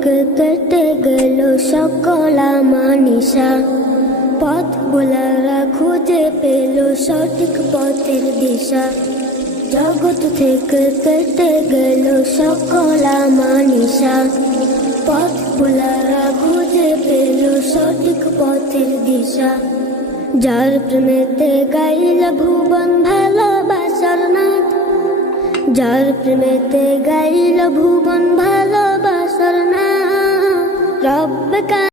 থেকে কেটে গেল সকল মানিসা, পথ ভোলারা খুঁজে পেল সঠিক পথের দিশা। জগৎ থেকে কেটে গেল সকল মানিসা, পথ ভোলারা খুঁজে পেল সঠিক পথের দিশা। যার প্রেমেতে গাইল ভুবন ভালোবাসার নাথ, যার প্রেমেতে গাইল ভুবন ভালোবাসার নাথ। রব্বে